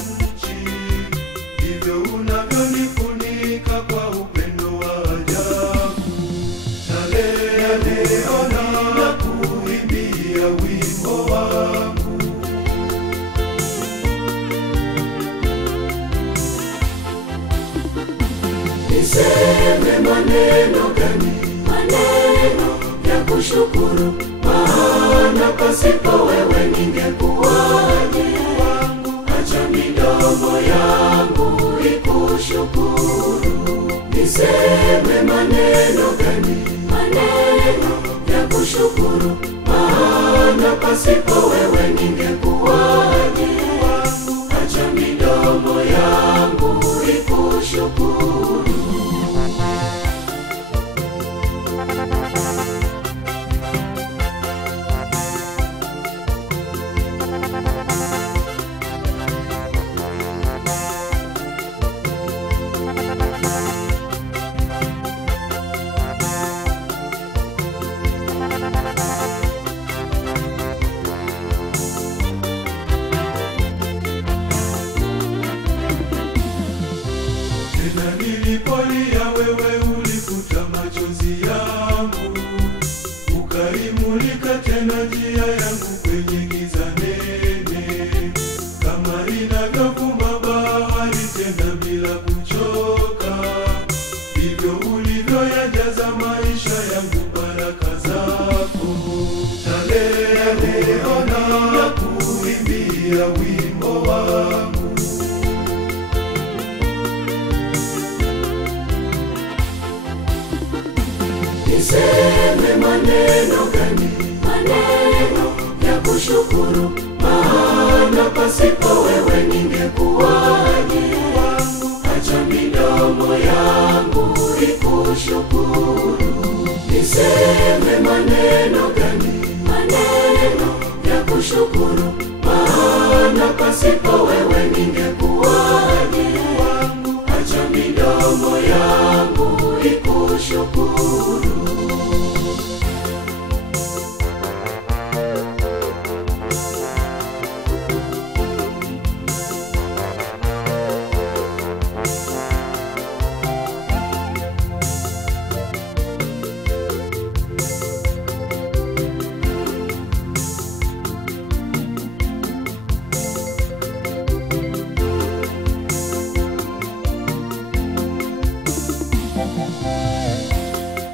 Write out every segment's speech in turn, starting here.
nchi, ndivyo unavyonifunika kwa upendo wa ajabu. Na leo ninakuimbia wimbo wangu. Niseme maneno gani? Maneno ya kushukuru, maana pasipo wewe ningekuwaje? Acha midomo yangu ikushukuru. Niseme maneno gani? Maneno ya kushukuru, maana pasipo wewe ningekuwaje? Acha midomo yangu ikushukuru. Tena nilipolia wewe ulifuta machozi yangu, ukaimulika tena njia yangu kwenye giza nene. Kama inavyovuma bahari tena bila kuchoka, ndivyo ulivyoyajaza maisha yangu baraka zako. Na leo ninakuimbia wimbo wangu. Niseme maneno gani? Maneno ya kushukuru, maana pasipo wewe ningekuwaje? Acha midomo yangu ikushukuru. Niseme maneno gani? Maneno ya kushukuru, maana pasipo wewe ningekuwaje? Acha midomo yangu ikushukuru.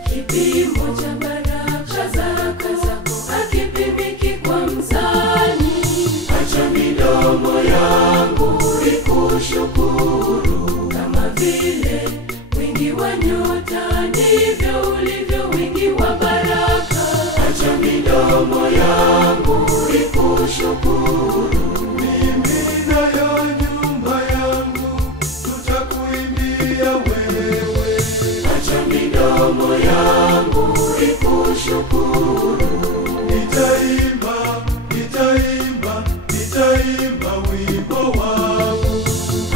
Kipimo cha baraka zako hakipimiki kwa mzani. Acha midomo yangu ikushukuru. Kama vile wingi wa nyota ndivyo ulivyo wingi wa baraka. Acha midomo yangu ikushukuru. Mimi nayo nyumba yangu tutakuimbia wewe. Acha midomo yangu ikushukuru. Nitaimba, nitaimba, nitaimba wimbo wangu.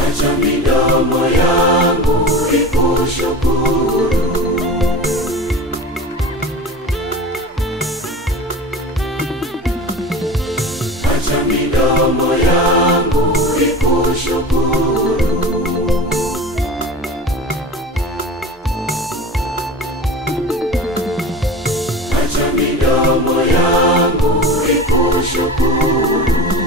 Acha midomo yangu ikushukuru. Acha midomo yangu ikushukuru. Acha midomo yangu ikushukuru.